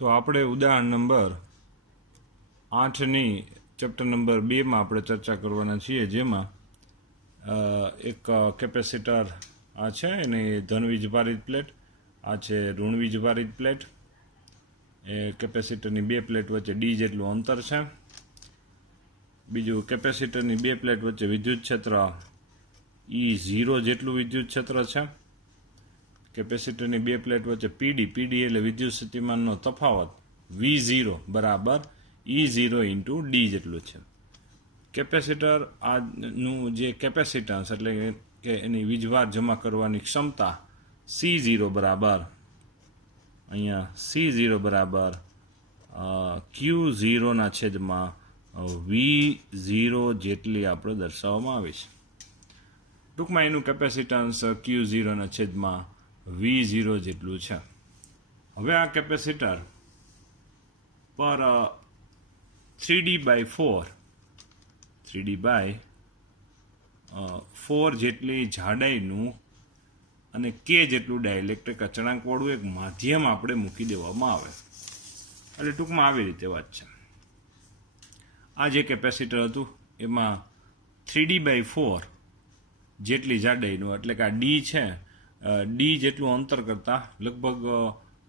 તો આપણે ઉદાહરણ નંબર 8ની ચેપ્ટર નંબર 2માં આપણે ચર્ચા કરવાના છીએ, જેમાં એક કેપેસિટર આ છે એની ધન વીજભારિત પ્લેટ, આ છે ઋણ વીજભારિત પ્લેટ. એ કેપેસિટરની બે પ્લેટ વચ્ચે ડી જેટલું અંતર છે. બીજું, કેપેસિટરની બે પ્લેટ વચ્ચે વિદ્યુત ક્ષેત્ર E0 જેટલું વિદ્યુત ક્ષેત્ર છે. કેપેસિટરની બે પ્લેટ વચ્ચે પીડી એટલે વિદ્યુત સ્થિતિમાનનો તફાવત V0 બરાબર E0 ઇન્ટુ ડી જેટલું છે. કેપેસિટર આનું જે કેપેસિટન્સ એટલે કે એની વીજભાર જમા કરવાની ક્ષમતા C0 બરાબર અહીંયા C0 બરાબર Q0 છેદમાં V0 જેટલી આપણે દર્શાવવામાં આવે છે. ટૂંકમાં એનું કેપેસિટન્સ Q0 છેદમાં V0 જેટલું છે. હવે આ કેપેસિટર પર 3D/4 જેટલી જાડાઈનું અને K જેટલું ડાયલેક્ટ્રિક અચળાંકવાળું એક માધ્યમ આપણે મૂકી દેવામાં આવે. એટલે ટૂંકમાં આવી રીતે વાત છે. આ જે કેપેસિટર હતું એમાં 3D/4 જેટલી જાડાઈનું, એટલે કે આ ડી છે, ડી જેટલું અંતર કરતાં લગભગ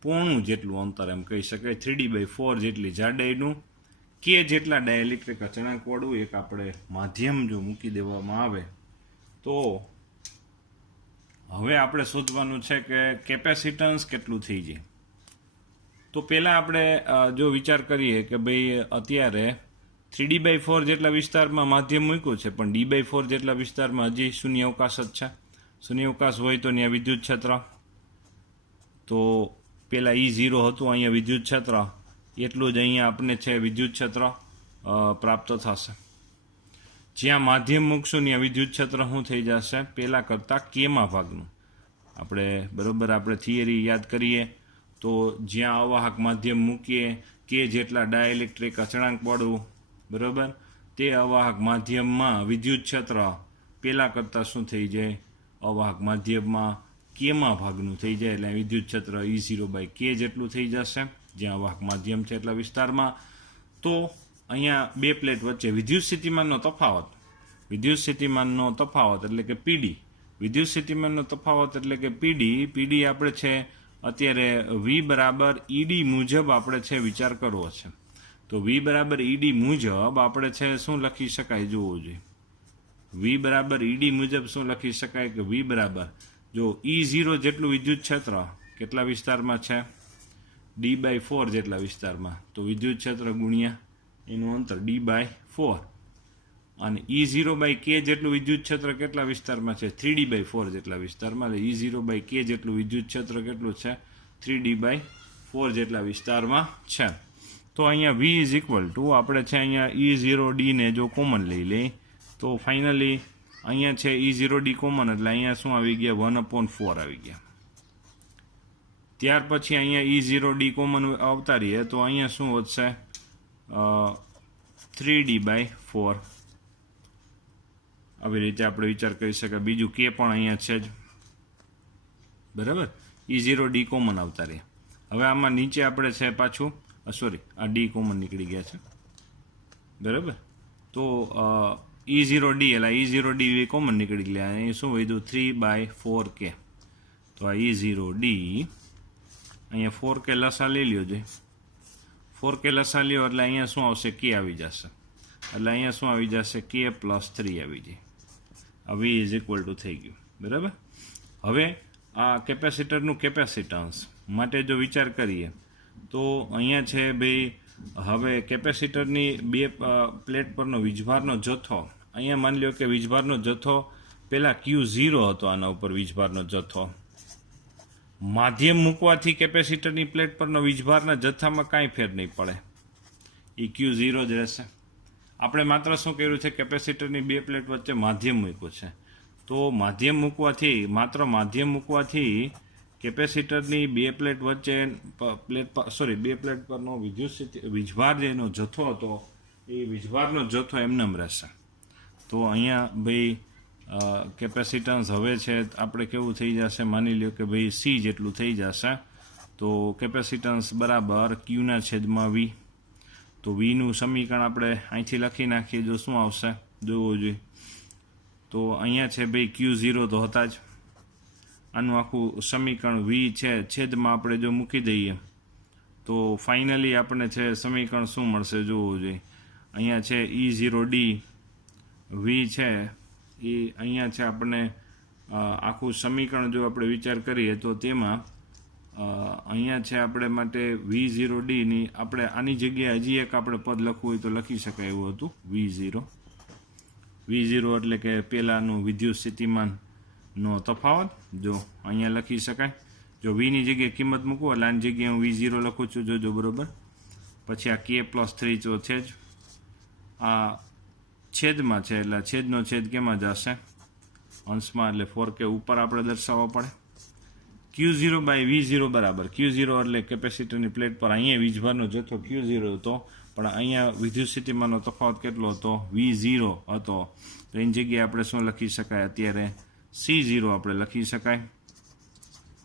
પોણું જેટલું અંતર એમ કહી શકાય, 3D/4 જેટલી જાડાઈનું K જેટલા ડાયલેક્ટ્રિક અચળાંકવાળું એક આપણે માધ્યમ જો મૂકી દેવામાં આવે તો હવે આપણે શોધવાનું છે કે કેપેસિટન્સ કેટલું થઈ જાય. તો પહેલાં આપણે જો વિચાર કરીએ કે ભાઈ અત્યારે 3D/4 જેટલા વિસ્તારમાં માધ્યમ મૂક્યું છે, પણ D/4 જેટલા વિસ્તારમાં હજી શૂન્ય અવકાશ જ છે. શૂન્ય અવકાશ હોય તો ત્યાં વિદ્યુત ક્ષેત્ર, તો પહેલાં E0 હતું, અહીંયા વિદ્યુત ક્ષેત્ર એટલું જ અહીંયા આપણે છે વિદ્યુત ક્ષેત્ર પ્રાપ્ત થશે. જ્યાં માધ્યમ મૂકશું ત્યાં વિદ્યુત ક્ષેત્ર શું થઈ જશે, પહેલાં કરતાં કેમાં ભાગનું. આપણે થિયરી યાદ કરીએ તો જ્યાં અવાહક માધ્યમ મૂકીએ કે જેટલા ડાયલેક્ટ્રિક અચળાંકવાળું, બરાબર, તે અવાહક માધ્યમમાં વિદ્યુત ક્ષેત્ર પહેલાં કરતાં શું થઈ જાય, અવાહક માધ્યમમાં કેમાં ભાગનું થઈ જાય. એટલે વિદ્યુત ક્ષેત્ર E0/K જેટલું થઈ જશે જ્યાં અવાહક માધ્યમ છે એટલા વિસ્તારમાં. તો અહીંયા બે પ્લેટ વચ્ચે વિદ્યુત સ્થિતિમાનનો તફાવત એટલે કે પીડી, વિદ્યુત સ્થિતિમાનનો તફાવત એટલે કે પીડી આપણે છે અત્યારે V બરાબર ED મુજબ આપણે છે વિચાર કરવો છે. તો V બરાબર ED મુજબ આપણે છે શું લખી શકાય જોવું જોઈએ. V બરાબર ED મુજબ શું લખી શકાય કે V બરાબર જો E0 જેટલું વિદ્યુત ક્ષેત્ર કેટલા વિસ્તારમાં છે, D/4 જેટલા વિસ્તારમાં, તો વિદ્યુત ક્ષેત્ર ગુણ્યા એનું અંતર D/4, અને E0/K જેટલું વિદ્યુત ક્ષેત્ર કેટલા વિસ્તારમાં છે, 3D/4 જેટલા વિસ્તારમાં. એટલે E0/K જેટલું વિદ્યુત ક્ષેત્ર કેટલું છે, 3D/4 જેટલા વિસ્તારમાં છે. તો અહીંયા V ઇઝ ઇક્વલ ટુ આપણે છે અહીંયા E0D ને જો કોમન લઈ લઈએ તો ફાઇનલી અહીંયા છે E0D કોમન, એટલે અહીંયા શું આવી ગયા, 1/4 આવી ગયા. ત્યાર પછી અહીંયા E0D કોમન અવતારીએ તો અહીંયા શું વધશે, 3D/4. આવી રીતે આપણે વિચાર કરી શકાય. બીજું K પણ અહીંયા છે જ, બરાબર. E0D common અવતારીએ. હવે આમાં નીચે આપણે છે પાછું આ D કોમન નીકળી ગયા છે, બરાબર. તો E0D એટલે E0D કોમન નીકળી ગયા, અહીં શું વધ્યું, 3/4K. તો આ E0D અહીંયા 4K લસા લઈ લ્યો જોઈએ. 4K લસા લ્યો એટલે અહીંયા શું આવશે, K આવી જશે. એટલે અહીંયા શું આવી જશે, K + 3 આવી જાય. આ V ઇઝ ઇક્વલ ટુ થઈ ગયું, બરાબર. હવે આ કેપેસિટરનું કેપેસિટન્સ માટે જો વિચાર કરીએ તો અહીંયા છે ભાઈ, હવે કેપેસિટરની બે પ્લેટ પરનો વીજભારનો જથ્થો, અહીંયા માની લો કે વીજભારનો જથ્થો પહેલાં Q0 હતો, આના ઉપર વીજભારનો જથ્થો. માધ્યમ મૂકવાથી કેપેસિટરની પ્લેટ પરનો વીજભારના જથ્થામાં કાંઈ ફેર નહીં પડે, એ Q0 જ રહેશે. આપણે માત્ર શું કર્યું છે, કેપેસિટરની બે પ્લેટ વચ્ચે માધ્યમ મૂક્યું છે. તો માધ્યમ મૂકવાથી કેપેસિટરની બે પ્લેટ વચ્ચે બે પ્લેટ પરનો વીજભાર જેનો જથ્થો હતો એ વીજભારનો જથ્થો એમનેમ રહેશે. તો અહીંયા ભાઈ કેપેસિટન્સ હવે છે આપણે કેવું થઈ જશે, માની લ્યો કે ભાઈ C જેટલું થઈ જશે. તો કેપેસિટન્સ બરાબર ક્યુના છેદમાં વી. તો વીનું સમીકરણ આપણે અહીંથી લખી નાખીએ, જો શું આવશે જોવું જોઈએ. તો અહીંયા છે ભાઈ Q0 તો હતા જ. આનું આખું સમીકરણ વી છે છેદમાં આપણે જો મૂકી દઈએ તો ફાઇનલી આપણને છે સમીકરણ શું મળશે જોવું જોઈએ. અહીંયા છે E0D વી છે એ અહીંયા છે આપણને આખું સમીકરણ જો આપણે વિચાર કરીએ તો તેમાં અહીંયા છે આપણે માટે V0Dની આપણે આની જગ્યાએ હજી એક આપણે પદ લખવું હોય તો લખી શકાય એવું હતું V0 એટલે કે પહેલાંનું વિદ્યુત સ્થિતિમાનનો તફાવત જો અહીંયા લખી શકાય. જો વીની જગ્યાએ કિંમત મૂકવો એટલે આની જગ્યાએ હું V0 લખું છું, જોજો બરાબર. પછી આ K+3 તો છે જ, આ છેદમાં છે એટલે છેદનો છેદ કેમાં જશે અંશમાં, એટલે 4K ઉપર આપણે દર્શાવવા પડે. Q0/V0 બરાબર Q0 એટલે કેપેસિટરની પ્લેટ પર અહીંયા વીજભારનો જથ્થો Q0 હતો, પણ અહીંયા વિદ્યુત સ્થિતિમાનનો તફાવત કેટલો હતો V0 હતો. તો એની જગ્યાએ આપણે શું લખી શકાય અત્યારે C0 આપણે લખી શકાય.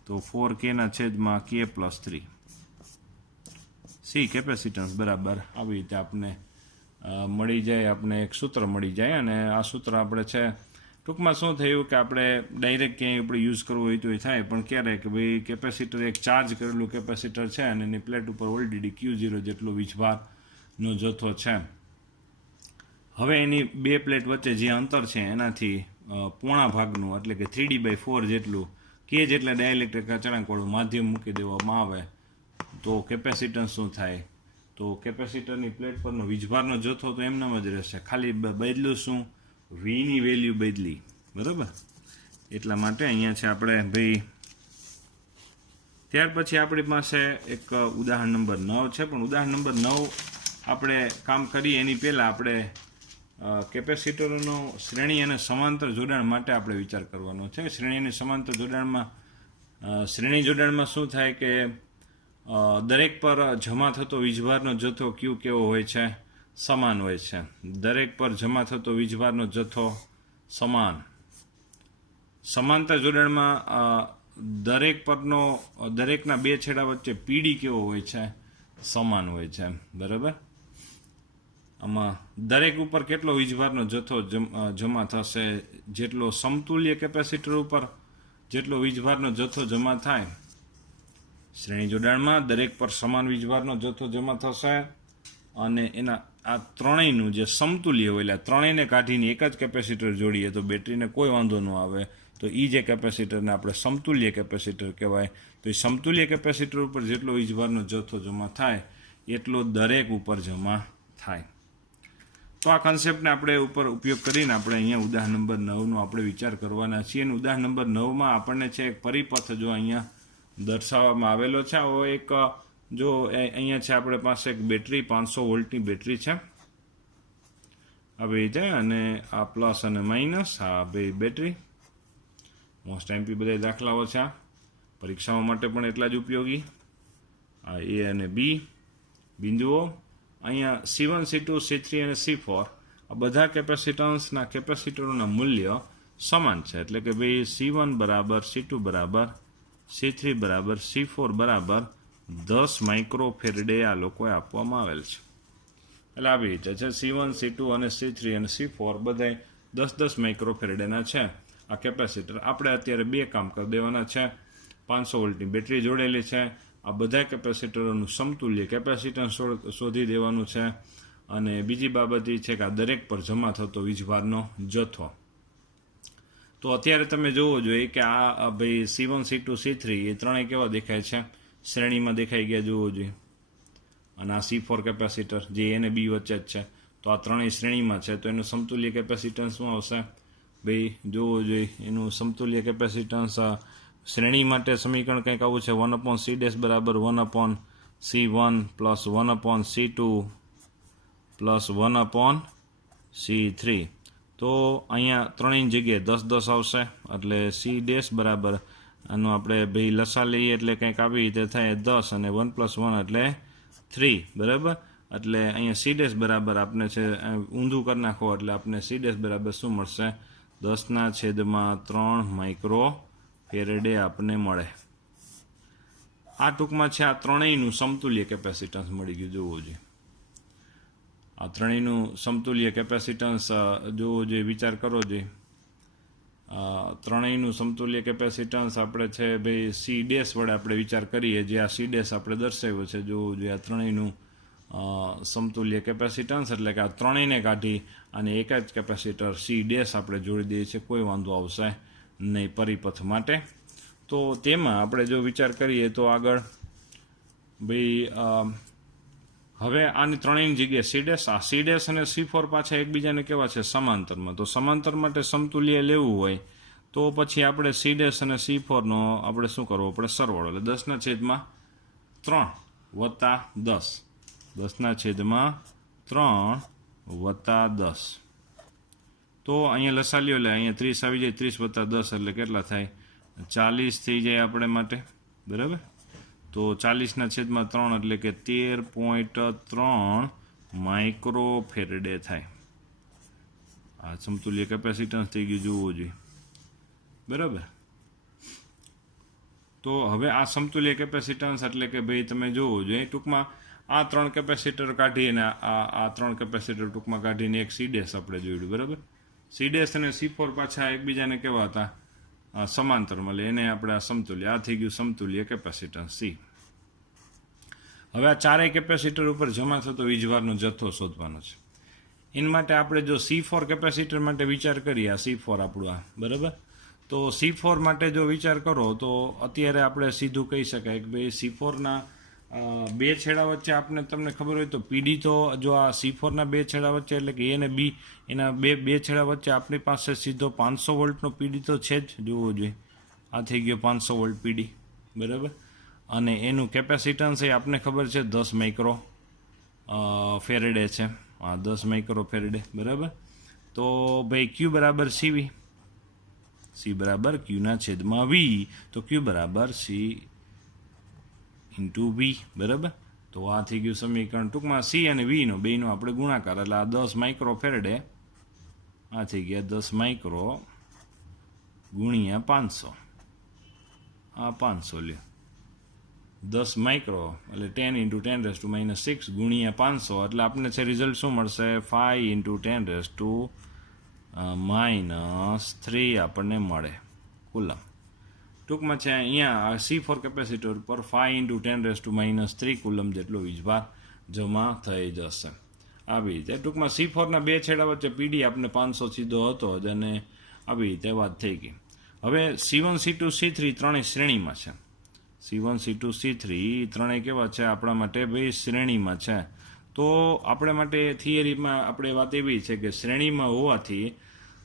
તો 4Kના છેદમાં K+3 સી કેપેસિટન્સ બરાબર આવી રીતે આપણે મળી જાય, આપણે એક સૂત્ર મળી જાય. અને આ સૂત્ર આપણે છે ટૂંકમાં શું થયું કે આપણે ડાયરેક્ટ ક્યાંય આપણે યુઝ કરવું હોય તો એ થાય, પણ ક્યારે કે ભાઈ કેપેસિટર એક ચાર્જ કરેલું કેપેસિટર છે અને એની પ્લેટ ઉપર ઓલરેડી Q0 જેટલો વીજભારનો જથ્થો છે. હવે એની બે પ્લેટ વચ્ચે જે અંતર છે એનાથી પોણા ભાગનું એટલે કે 3D/4 જેટલું K જેટલા ડાયલેક્ટ્રિક અચળાંકવાળું માધ્યમ મૂકી દેવામાં આવે તો કેપેસિટન્સ શું થાય. તો કેપેસિટરની પ્લેટ પરનો વીજભારનો જથ્થો તો એમનામ જ રહેશે, ખાલી બદલું શું વીની વેલ્યુ બદલી, બરાબર. એટલા માટે અહીંયા છે આપણે ભાઈ. ત્યાર પછી આપણી પાસે એક ઉદાહરણ નંબર 9 છે, પણ ઉદાહરણ નંબર 9 આપણે કામ કરીએ એની પહેલાં આપણે કેપેસિટરોનો શ્રેણી અને સમાંતર જોડાણ માટે આપણે વિચાર કરવાનો છે. શ્રેણી અને સમાંતર જોડાણમાં શ્રેણી જોડાણમાં શું થાય કે દરેક પર જમા થતો વીજભારનો જથ્થો Q કેવો હોય છે સમાન હોય છે. દરેક પર જમા થતો વીજભારનો જથ્થો સમાન. સમાંતર જોડાણમાં દરેકના બે છેડા વચ્ચે PD કેવો હોય છે સમાન હોય છે, બરાબર. આમાં દરેક ઉપર કેટલો વીજભારનો જથ્થો જમા થશે, જેટલો સમતુલ્ય કેપેસિટર ઉપર જેટલો વીજભારનો જથ્થો જમા થાય. શ્રેણી જોડાણમાં દરેક પર સમાન વીજભારનો જથ્થો જમા થશે અને એના આ ત્રણેયનું જે સમતુલ્ય હોય એટલે ત્રણેયને કાઢીને એક જ કેપેસિટર જોડીએ તો બેટરીને કોઈ વાંધો ન આવે. તો એ જે કેપેસિટરને આપણે સમતુલ્ય કેપેસિટર કહેવાય. તો એ સમતુલ્ય કેપેસિટર ઉપર જેટલો વીજભારનો જથ્થો જમા થાય એટલો દરેક ઉપર જમા થાય. તો આ કન્સેપ્ટને આપણે ઉપર ઉપયોગ કરીને આપણે અહીંયા ઉદાહરણ નંબર 9નો આપણે વિચાર કરવાના છીએ. અને ઉદાહરણ નંબર 9માં આપણને છે એક પરિપથ જો અહીંયા દર્શાવવામાં આવેલો છે. આવો એક જો અહીંયા છે આપણે પાસે એક બેટરી 500 વોલ્ટની બેટરી છે આવી રીતે, અને આ પ્લસ અને માઇનસ આ બે બેટરી. મોસ્ટ એમપી બધા દાખલાઓ છે, આ પરીક્ષાઓ માટે પણ એટલા જ ઉપયોગી. આ A અને B બિંદુઓ. અહીંયા C1 C2 C3 અને C4 આ બધા કેપેસિટન્સના કેપેસિટરોના મૂલ્ય સમાન છે. એટલે કે ભાઈ C1 બરાબર C2 બરાબર C3 બરાબર C4 બરાબર 10 માઇક્રોફેરેડે આ લોકોએ આપવામાં આવેલ છે. એટલે આવી રીતે છે C1 C2 અને C3 અને C4 બધા 10-10 માઇક્રોફેરેડેના છે આ કેપેસિટર. આપણે અત્યારે બે કામ કરી દેવાના છે. 500 વોલ્ટની બેટરી જોડેલી છે. આ બધા કેપેસિટરોનું સમતુલ્ય કેપેસિટન્સ શોધી દેવાનું છે. અને બીજી બાબત એ છે કે આ દરેક પર જમા થતો વીજભારનો જથ્થો. તો અત્યારે તમે જોવો જોઈએ કે આ ભાઈ C1 C2 C3 એ ત્રણેય કેવા દેખાય છે શ્રેણીમાં દેખાઈ ગયા જોવો જોઈએ. અને આ C4 કેપેસિટર જે A અને B વચ્ચે જ છે, તો આ ત્રણેય શ્રેણીમાં છે. તો એનું સમતુલ્ય કેપેસિટન્સ શું આવશે ભાઈ જોવો જોઈએ. એનું સમતુલ્ય કેપેસિટન્સ શ્રેણી માટે સમીકરણ કંઈક આવું છે 1/C' બરાબર 1/C1 plus 1/C2 plus 1/C3. તો અહીંયા ત્રણેયની જગ્યાએ 10-10 આવશે એટલે C' બરાબર આનું આપણે ભાઈ લસા લઈએ એટલે કંઈક આવી રીતે થાય 10 અને 1 + 1 એટલે 3, બરાબર. એટલે અહીંયા C' બરાબર આપણે છે ઊંધું કરી નાખો એટલે આપણે C' બરાબર શું મળશે 10/3 માઇક્રો ફેરેડે આપણને મળે. આ ટૂંકમાં છે આ ત્રણેયનું સમતુલ્ય કેપેસિટન્સ મળી ગયું જોવું જોઈએ. આ ત્રણેયનું સમતુલ્ય કેપેસિટન્સ જોવું જોઈએ, વિચાર કરવો જોઈએ. ત્રણેયનું સમતુલ્ય કેપેસિટન્સ આપણે છે ભાઈ સી ડેશ વડે આપણે વિચાર કરીએ, જે આ સી ડેશ આપણે દર્શાવ્યો છે જોવું જોઈએ. આ ત્રણેયનું સમતુલ્ય કેપેસિટન્સ એટલે કે આ ત્રણેયને કાઢી અને એક જ કેપેસિટર સી ડેશ આપણે જોડી દઈએ છીએ, કોઈ વાંધો આવશે નહીં પરિપથ માટે. તો તેમાં આપણે જો વિચાર કરીએ તો આગળ ભાઈ હવે આની ત્રણેયની જગ્યાએ સી ડેશ, આ સી ડેશ અને સી ફોર પાછા એકબીજાને કેવા છે સમાંતરમાં. તો સમાંતર માટે સમતુલ્ય લેવું હોય તો પછી આપણે સી ડેશ અને સી ફોરનો આપણે શું કરવો પડે, સરવાળો. એટલે 10/3 વત્તા 10, 10/3 વત્તા 10. તો અહીંયા લસા લ્યો, એટલે અહીંયા 30 આવી જાય, 30 વત્તા 10 એટલે કેટલા થાય, 40 થઈ જાય આપણે માટે, બરાબર. તો 40/3 એટલે કે 13.3 માઇક્રોફેરેડે થાય. આ સમતુલ્ય કેપેસિટન્સ થઈ ગયું જોવું જોઈએ, બરાબર. તો હવે આ સમતુલ્ય કેપેસિટન્સ એટલે કે ભાઈ તમે જોવો જોઈએ ટૂંકમાં આ ત્રણ કેપેસિટર કાઢીને આ ત્રણ કેપેસિટર ટૂંકમાં કાઢીને એક સી ડેશ આપણે જોયું, બરાબર. સી ડેશ અને સી ફોર પાછા એકબીજાને કેવા હતા, સમાંતરમાં, એને આપણે આ સમતુલ્ય, આ થઈ ગયું સમતુલ્ય કેપેસિટન્સ સી. હવે આ ચારેય કેપેસિટર ઉપર જમા થતો વીજભારનો જથ્થો શોધવાનો છે. એના માટે આપણે જો સી ફોર કેપેસિટર માટે વિચાર કરીએ, આ સી ફોર આપણું આ, બરાબર. તો સી ફોર માટે જો વિચાર કરો તો અત્યારે આપણે સીધું કહી શકાય કે ભાઈ સી ફોરના બે છેડા વચ્ચે આપણે તમને ખબર હોય તો પીડી, તો જો આ સી ફોરના બે છેડા વચ્ચે એટલે કે એ અને બી, એના બે છેડા વચ્ચે આપણી પાસે સીધો 500 વોલ્ટનો પીડી તો છે જ, જોવો જોઈએ. આ થઈ ગયો 500 વોલ્ટ પીડી, બરાબર. અને એનું કેપેસિટન્સ એ આપણને ખબર છે 10 માઇક્રો ફેરેડે છે, 10 માઇક્રો ફેરેડે, બરાબર. તો ભાઈ ક્યુ બરાબર સીવી, સી બરાબર ક્યુના છેદમાં વી, તો ક્યુ બરાબર સી ઇન્ટુ વી, બરાબર. તો આ થઈ ગયું સમીકરણ. ટૂંકમાં સી અને વીનો બેનો આપણે ગુણાકાર, એટલે આ 10 માઇક્રો ફેરેડે, આ થઈ ગયા 10 માઇક્રો ગુણ્યા 500, આ 500 લ્યો, 10 માઇક્રો એટલે 10 × 10⁻⁻6 ગુણ્યા 500 એટલે આપણને છે રિઝલ્ટ શું મળશે, 5 × 10⁻³ આપણને મળે કુલમ. ટૂંકમાં છે અહીંયા સી ફોર કેપેસિટર ઉપર 5 × 10⁻³ કુલમ જેટલો વીજભાર જમા થઈ જશે. આવી રીતે ટૂંકમાં સી ફોરના બે છેડા વચ્ચે પીડી આપણે 500 સીધો હતો અને આવી રીતે વાત થઈ ગઈ. હવે C1 C2 C3 ત્રણેય શ્રેણીમાં છે. C1 C2 C3 ત્રણેય કેવા છે આપણા માટે ભાઈ શ્રેણીમાં છે. તો આપણે માટે થિયરીમાં આપણે વાત એવી છે કે શ્રેણીમાં હોવાથી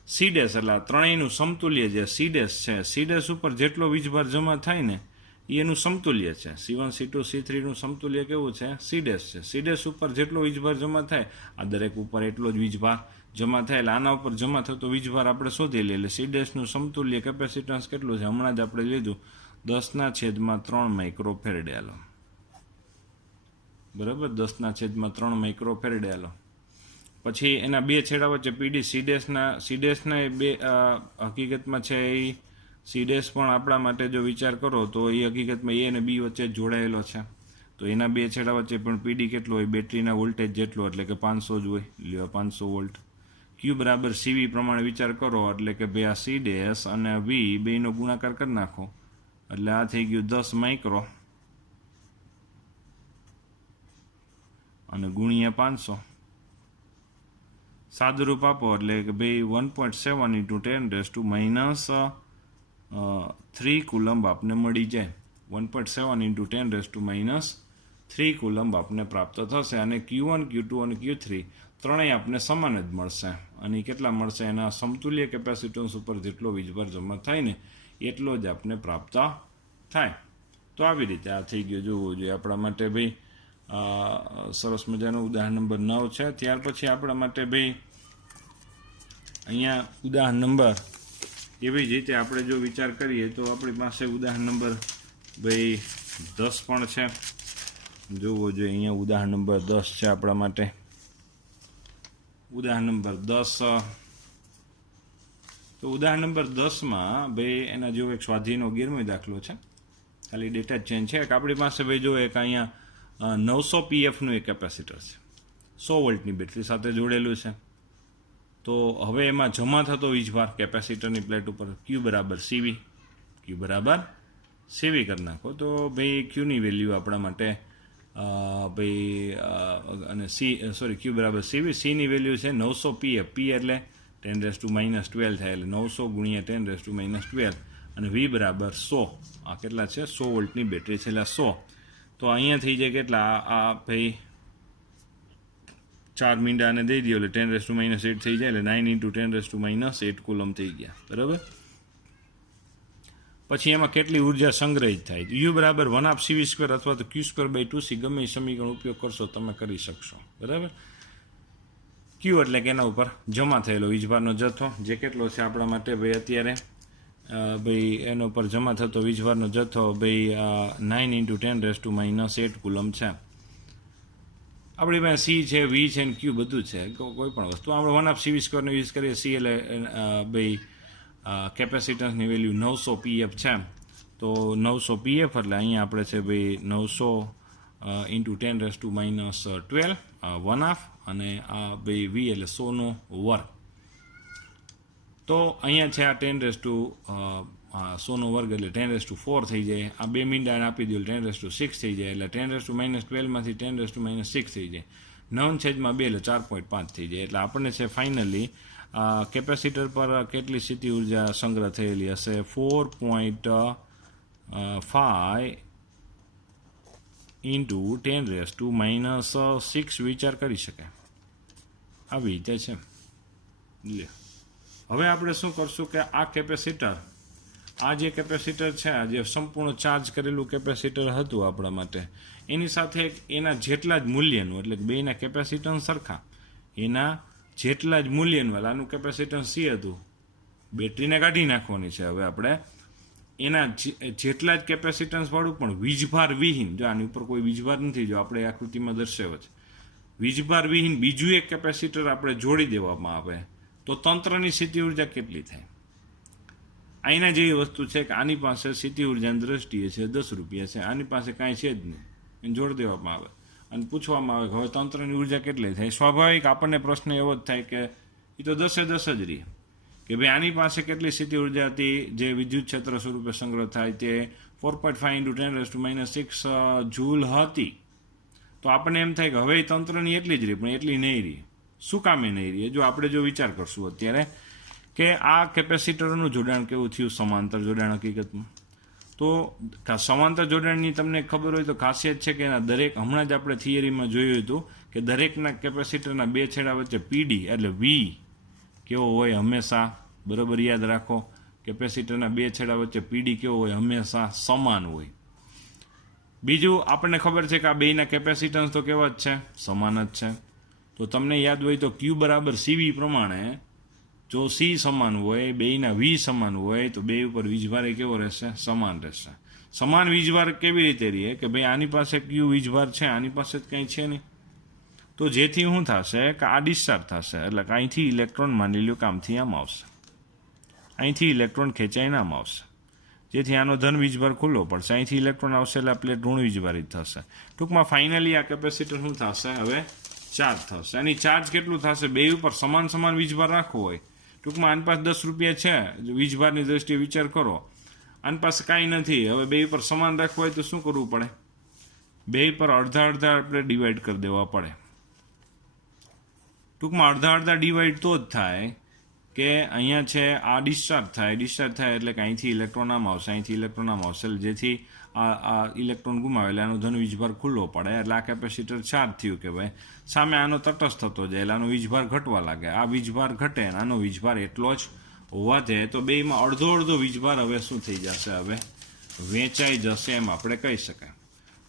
સી ડેશ એટલે ત્રણેયનું સમતુલ્ય જે સી ડેશ છે, સી ડેશ ઉપર જેટલો વીજભાર જમા થાય ને એનું સમતુલ્ય છે. C1 C2 C3 નું સમતુલ્ય કેવું છે, સી ડેશ છે. સી ડેશ ઉપર જેટલો વીજભાર જમા થાય આ દરેક ઉપર એટલો જ વીજભાર જમા થાય, એટલે આના ઉપર જમા થતો વીજભાર આપણે શોધી લઈએ. એટલે સી ડેશનું સમતુલ્ય કેપેસિટન્સ કેટલું છે, હમણાં જ આપણે લીધું 10/3 માઇક્રોફેરેડે, આલો, બરાબર. 10/3 માઇક્રોફેરેડે, આલો. પછી એના બે છેડા વચ્ચે પીડી સી ડેશના બે હકીકતમાં છે એ સી ડેશ પણ આપણા માટે જો વિચાર કરો તો એ હકીકતમાં એ અને બી વચ્ચે જોડાયેલો છે. તો એના બે છેડા વચ્ચે પણ પીડી કેટલો હોય, બેટરીના વોલ્ટેજ જેટલો, એટલે કે 500 જ હોય, લ્યો 500 વોલ્ટ. ક્યુ બરાબર સીવી પ્રમાણે વિચાર કરો એટલે કે ભાઈ આ સી ડેશ અને વી બેનો ગુણાકાર કરી નાખો એટલે આ થઈ ગયું 10 માઇક્રો અને ગુણ્યા 500, સાદુરૂપ આપો એટલે કે ભાઈ 1.7 × 10⁻³ કુલંબ આપને મળી જાય. 1.7 × 10⁻³ કુલંબ આપને પ્રાપ્ત થશે. અને Q1 Q2 અને Q3 ત્રણેય આપને સમાન જ મળશે. અને કેટલા મળશે, એના સમતુલ્ય કેપેસિટન્સ ઉપર જેટલો વીજભાર જમા થાય ને એટલો જ આપને પ્રાપ્ત થાય. તો આવી રીતે આ થઈ ગયું જોવું જોઈએ આપણા માટે ભાઈ. સરસ મજાનું ઉદાહરણ નંબર 9 છે. ત્યાર પછી આપણા માટે ભાઈ અહીંયા ઉદાહરણ નંબર એવી જ રીતે આપણે જો વિચાર કરીએ તો આપણી પાસે ઉદાહરણ નંબર ભાઈ 10 પણ છે, જોવો જોઈએ. અહીંયા ઉદાહરણ નંબર 10 છે આપણા માટે. ઉદાહરણ નંબર 10, તો ઉદાહરણ નંબર 10માં ભાઈ એના જેવો એક સ્વાધ્યાયનો 11મો દાખલો છે. ખાલી ડેટા જ ચેન્જ છે. આપણી પાસે ભાઈ જો એક અહીંયા 900 PFનું એક કેપેસિટર છે, 100 વોલ્ટની બેટરી સાથે જોડેલું છે. તો હવે એમાં જમા થતો વીજભાર કેપેસિટરની પ્લેટ ઉપર Q બરાબર CV, Q બરાબર CV કરી નાખો તો ભાઈ Qની વેલ્યુ આપણા માટે ભાઈ અને Q બરાબર CV, Cની વેલ્યુ છે 900 PF, P એટલે 10⁻12 થાય એટલે 900 ગુણ્યા 10⁻12 અને V બરાબર 100. આ કેટલા છે? 100 વોલ્ટની બેટરી છે એટલે 100. તો અહીંયા થઈ જાય કેટલા? આ ભાઈ 4 મીંડાને દઈ દો એટલે 10⁻8 થઈ જાય એટલે 9 × 10⁻8 કુલમ થઈ ગયા. બરાબર. પછી એમાં કેટલી ઉર્જા સંગ્રહિત થાય? U બરાબર 1/2CV² અથવા તો Q²/2C ગમે એ સમીકરણ ઉપયોગ કરશો તમે કરી શકશો. બરાબર. Q એટલે કે એના ઉપર જમા થયેલો વીજભારનો જથ્થો, જે કેટલો છે આપણા માટે ભાઈ અત્યારે ભાઈ એના ઉપર જમા થતો વીજભારનો જથ્થો ભાઈ 9 × 10⁻8 કુલમ છે. આપણી પાસે C છે, V છે ને Q બધું છે, કોઈ પણ વસ્તુ આપણે 1/2CV² નો યુઝ કરીએ. C એટલે ભાઈ કેપેસિટન્સની વેલ્યુ 900 PF છે, તો 900 PF એટલે અહીંયા આપણે છે ભાઈ 900 × 10⁻12 1/2 અને આ ભાઈ V એટલે 100નો વર્ગ. તો અહીંયા છે આ 100નો વર્ગ એટલે 10⁻4 થઈ જાય. આ બે મીંડાને આપી દો 10⁻6 થઈ જાય એટલે 10⁻12 માંથી 10⁻6 થઈ જાય. 9/2 એટલે 4.5 થઈ જાય. એટલે આપણને છે ફાઇનલી કેપેસિટર પર કેટલી સ્થિતિ ઉર્જા સંગ્રહ થયેલી હશે? 4.5 × 10⁻6 વિચાર કરી શકાય. આવી રીતે છે. લે હવે આપણે શું કરશું કે આ કેપેસિટર, આ જે કેપેસિટર છે, આ જે સંપૂર્ણ ચાર્જ કરેલું કેપેસિટર હતું આપણા માટે, એની સાથે એના જેટલા જ મૂલ્યનું એટલે કે બેના કેપેસિટન્સ સરખા, એના જેટલા જ મૂલ્યનું એટલે આનું કેપેસિટન્સ C હતું, બેટરીને કાઢી નાખવાની છે હવે આપણે. એના જેટલા જ કેપેસિટન્સ વાળું પણ વીજભાર વિહીન, જો આની ઉપર કોઈ વીજભાર નથી, જો આપણે આકૃતિમાં દર્શાવ્યો છે, વીજભાર વિહીન બીજું એક કેપેસિટર આપણે જોડી દેવામાં આવે તો તંત્રની સ્થિતિ ઉર્જા કેટલી થાય? અહીંના જેવી વસ્તુ છે કે આની પાસે સ્થિતિ ઉર્જાની દ્રષ્ટિએ છે 10 રૂપિયા છે, આની પાસે કાંઈ છે જ નહીં, એને જોડી દેવામાં આવે અને પૂછવામાં આવે કે હવે તંત્રની ઉર્જા કેટલી થાય? સ્વાભાવિક આપણને પ્રશ્ન એવો જ થાય કે એ તો 10 જ રહી કે ભાઈ આની પાસે કેટલી સ્થિતિ ઉર્જા હતી જે વિદ્યુત ક્ષેત્ર સ્વરૂપે સંગ્રહ થાય તે 4.5 × 10⁻6 જૂલ હતી. તો આપણને એમ થાય કે હવે તંત્રની એટલી જ રહી, પણ એટલી નહીં રહી. શું કામે નહીં રહી? જો આપણે જો વિચાર કરશું અત્યારે કે આ કેપેસિટરોનું જોડાણ કેવું થયું? સમાંતર જોડાણ. હકીકતમાં તો સમાંતર જોડાણની તમને ખબર હોય તો ખાસિયત છે કે એના દરેક, હમણાં જ આપણે થિયરીમાં જોયું હતું કે દરેકના કેપેસિટરના બે છેડા વચ્ચે PD એટલે V કેવો હોય હંમેશા? બરાબર યાદ રાખો, કેપેસિટરના બે છેડા વચ્ચે PD કેવો હોય? હંમેશા સમાન હોય. બીજું આપણને ખબર છે કે આ બેના કેપેસિટન્સ તો કેવા જ છે? સમાન જ છે. તો તમને યાદ હોય તો Q બરાબર CV પ્રમાણે જો C સમાન હોય, બેયના V સમાન હોય તો બે ઉપર વીજભાર કેવો રહેશે? સમાન રહેશે. સમાન વીજભાર કેવી રીતે રહે કે ભાઈ આની પાસે Q વીજભાર છે, આની પાસે જ કંઈ છે નહીં, તો જેથી શું થશે કે આ ડિસ્ચાર્જ થશે એટલે કે અહીંથી ઇલેક્ટ્રોન માની લ્યો કામથી આમ આવશે, અહીંથી ઇલેક્ટ્રોન ખેંચાઈને આમ આવશે, જેથી આનો ધન વીજભાર ખુલ્લો પડશે. અહીંથી ઇલેક્ટ્રોન આવશે એટલે આ પ્લેટ ઋણ વીજભારિત થશે. ટૂંકમાં ફાઇનલી આ કેપેસિટર શું થશે? હવે ચાર્જ થશે. એની ચાર્જ કેટલું થશે? બે ઉપર સમાન સમાન વીજભાર રાખવો હોય, ટૂંકમાં આની પાસે 10 રૂપિયા છે, વીજભારની દ્રષ્ટિએ વિચાર કરો, આની પાસે કાંઈ નથી, હવે બે ઉપર સમાન રાખવું હોય તો શું કરવું પડે? બે પર અડધા અડધા આપણે ડિવાઈડ કરી દેવા પડે. ટૂંકમાં અડધા અડધા ડિવાઈડ તો જ થાય કે અહીંયા છે આ ડિસ્ચાર્જ થાય એટલે કે અહીંથી ઇલેક્ટ્રોન આમ આવશે, અહીંથી ઇલેક્ટ્રોન આમ આવશે, જેથી આ ઇલેક્ટ્રોન ગુમાવે એટલે આનો ધન વીજભાર ખુલ્લો પડે એટલે આ કેપેસિટર ચાર્જ થયું કે ભાઈ સામે આનો તટસ્થ થતો જાય એટલે આનો વીજભાર ઘટવા લાગે. આ વીજભાર ઘટે અને આનો વીજભાર એટલો જ હોવા જાય તો બેમાં અડધો અડધો વીજભાર હવે શું થઈ જશે? હવે વેચાઈ જશે એમ આપણે કહી શકાય.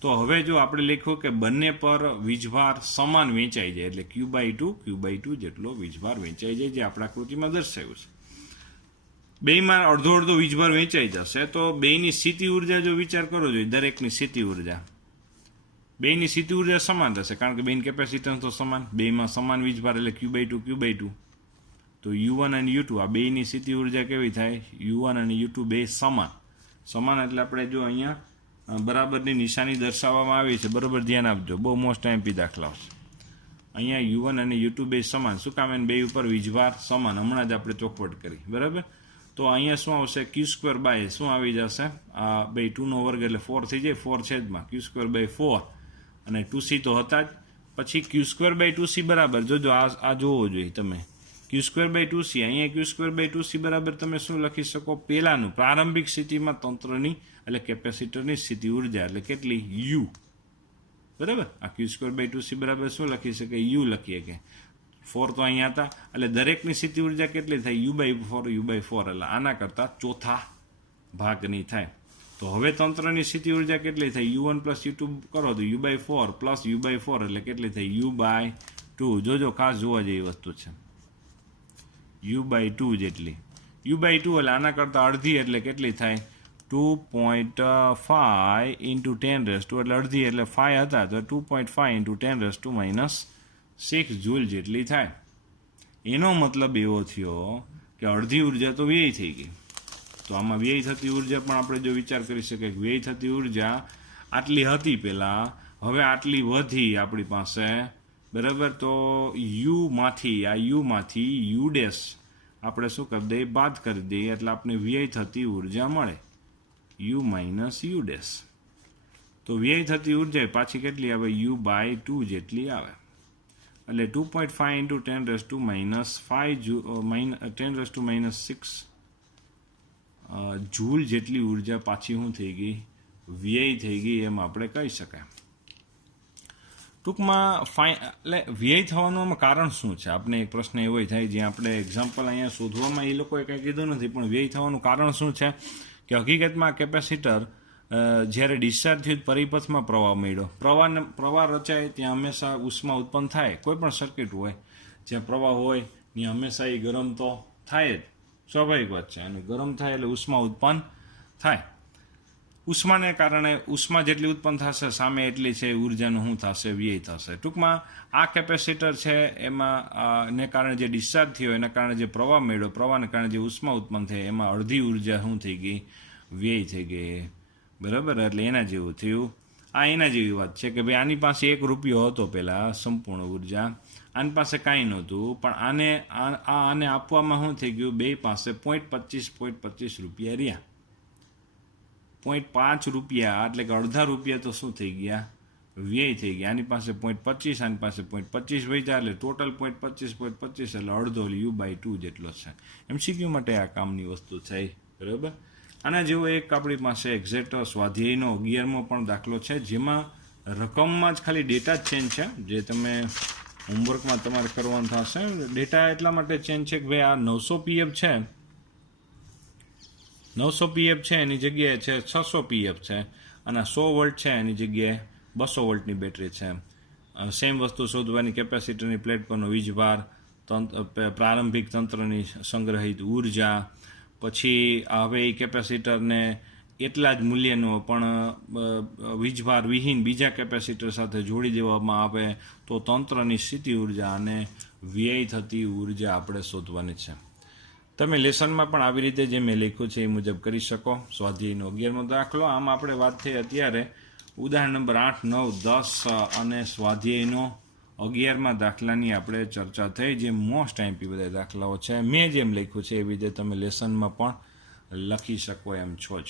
તો હવે જો આપણે લખ્યું કે બંને પર વીજભાર સમાન વેચાઈ જાય એટલે Q/2 જેટલો વીજભાર વેચાઈ જાય, જે આપણા આકૃતિમાં દર્શાવ્યું છે. બેમાં અડધો અડધો વીજભાર વેચાઈ જશે તો બેની સ્થિતિ ઉર્જા જો વિચાર કરો જોઈએ, દરેકની સ્થિતિ ઉર્જા, બેની સ્થિતિ ઉર્જા સમાન રહેશે કારણ કે બેની કેપેસિટન્સ તો સમાન, બેમાં સમાન વીજભાર એટલે Q/2 તો U1 અને U2 આ બેની સ્થિતિ ઉર્જા કેવી થાય? U1 અને U2 બે સમાન એટલે આપણે જો અહીંયા બરાબરની નિશાની દર્શાવવામાં આવી છે. બરાબર ધ્યાન આપજો, બહુ મોસ્ટ એમપી દાખલાઓ છે. અહીંયા U1 અને U2 બે સમાન. શું કામ? એને બે ઉપર વીજભાર સમાન. હમણાં જ આપણે ચોખવટ કરી. બરાબર. તો અહીંયા શું આવશે? Q² બાય શું આવી જશે? આ બે 2નો વર્ગ એટલે 4 થઈ જાય. 4 છેદમાં Q² બાય 4 અને 2C તો હતા જ. પછી Q² બાય 2C બરાબર, જોજો આ જોવો જોઈએ તમે. Q² બાય 2C, અહીંયા Q² બાય 2C બરાબર તમે શું લખી શકો? પહેલાનું પ્રારંભિક સ્થિતિમાં તંત્રની એટલે કેપેસિટરની સ્થિતિ ઉર્જા એટલે કેટલી? U. બરાબર. આ Q² બાય 2C બરાબર શું લખી શકે? U લખીએ કે 4 તો અહીંયા હતા એટલે દરેકની સ્થિતિ ઉર્જા કેટલી થાય? U/4 U/4 એટલે આના કરતાં ચોથા ભાગની થાય. તો હવે તંત્રની સ્થિતિ ઉર્જા કેટલી થાય? U1 પ્લસ U2 કરો તો U/4 પ્લસ U/4 એટલે કેટલી થાય? U/2. જોજો, ખાસ જોવા જેવી વસ્તુ છે. U/2 જેટલી. U/2 એટલે આના કરતાં અડધી એટલે કેટલી થાય? 2.5 × 10⁻², એટલે અડધી એટલે 5 હતા તો 2.5 × 10⁻6 જૂલ જેટલી થાય. એનો મતલબ એવો થયો કે અડધી ઉર્જા તો વ્યય થઈ ગઈ. તો આમાં વ્યય થતી ઉર્જા પણ આપણે જો વિચાર કરી શકીએ કે વ્યય થતી ઉર્જા આટલી હતી પહેલાં, હવે આટલી વધી આપણી પાસે. બરાબર. તો યુમાંથી U' આપણે શું કરી દઈએ? બાદ કરી દઈએ એટલે આપણે વ્યય થતી ઉર્જા મળે U - U'. તો વ્યય થતી ઉર્જા પાછી કેટલી આવે? U/2 જેટલી આવે. એટલે 2.5 × 10⁻6 જૂલ જેટલી ઉર્જા પાછી શું થઈ ગઈ? વ્યય થઈ ગઈ, એમ આપણે કહી શકાય. ટૂંકમાં એટલે વ્યય થવાનું કારણ શું છે? આપણે એક પ્રશ્ન એવો થાય, જ્યાં આપણે એક્ઝામ્પલ અહીંયા શોધવામાં એ લોકોએ કંઈ કીધું નથી, પણ વ્યય થવાનું કારણ શું છે? કે હકીકતમાં કેપેસિટર જ્યારે ડિસ્ચાર્જ થયું પરિપથમાં પ્રવાહ મળ્યો. પ્રવાહ રચાય ત્યાં હંમેશા ઉષ્મા ઉત્પન્ન થાય. કોઈ પણ સર્કિટ હોય જ્યાં પ્રવાહ હોય ત્યાં હંમેશા એ ગરમ તો થાય જ, સ્વાભાવિક વાત છે. અને ગરમ થાય એટલે ઉષ્મા ઉત્પન્ન થાય. ઉષ્માને કારણે ઉષ્મા જેટલી ઉત્પન્ન થશે સામે એટલી છે ઉર્જાનું શું થશે? વ્યય થશે. ટૂંકમાં આ કેપેસિટર છે એમાં ને કારણે જે ડિસ્ચાર્જ થયો એના કારણે જે પ્રવાહ મળ્યો, પ્રવાહને કારણે જે ઉષ્મા ઉત્પન્ન થઈ એમાં અડધી ઉર્જા શું થઈ ગઈ? વ્યય થઈ ગઈ. બરાબર. એટલે એના જેવું થયું. આ એના જેવી વાત છે કે ભાઈ આની પાસે ₹1 હતો પહેલાં સંપૂર્ણ ઉર્જા, આની પાસે કાંઈ નહોતું, પણ આને આપવામાં શું થઈ ગયું? બે પાસે ₹0.25 રહ્યા. ₹0.5 એટલે કે અડધા રૂપિયા તો શું થઈ ગયા? વ્યય થઈ ગયા. આની પાસે 0.25, આની પાસે 0.25 વધ્યા એટલે ટોટલ 0.25 એટલે અડધો U/2 જેટલો છે. MCQ માટે આ કામની વસ્તુ છે. બરાબર. આના જેવો એક આપણી પાસે એક્ઝેક્ટ સ્વાધ્યાયનો 11મો પણ દાખલો છે, જેમાં રકમમાં જ ખાલી ડેટા જ ચેન્જ છે, જે તમે હોમવર્કમાં તમારે કરવાનું થશે. ડેટા એટલા માટે ચેન્જ છે કે ભાઈ આ 900 pF છે, 900 pF છે એની જગ્યાએ છે 600 pF છે, અને 100 વોલ્ટ છે એની જગ્યાએ 200 વોલ્ટની બેટરી છે. સેમ વસ્તુ શોધવાની. કેપેસિટરની પ્લેટ પરનો વીજભાર, પ્રારંભિક તંત્રની સંગ્રહિત ઉર્જા, પછી હવે એ કેપેસિટરને એટલા જ મૂલ્યનો પણ વીજભાર વિહીન બીજા કેપેસિટર સાથે જોડી દેવામાં આવે તો તંત્રની સ્થિતિ ઉર્જા અને વ્યય થતી ઉર્જા આપણે શોધવાની છે. તમે લેસનમાં પણ આવી રીતે જે મેં લખ્યું છે એ મુજબ કરી શકો. સ્વાધ્યાયનો 11મો દાખલો. આમ આપણે વાત થઈ અત્યારે ઉદાહરણ નંબર 8, 9, 10 અને સ્વાધ્યાયનો 11મા દાખલાની આપણે ચર્ચા થઈ. જે મોસ્ટ એમપી બધા દાખલાઓ છે. મેં જેમ લખ્યું છે એવી રીતે તમે લેસનમાં પણ લખી શકો એમ છો જ.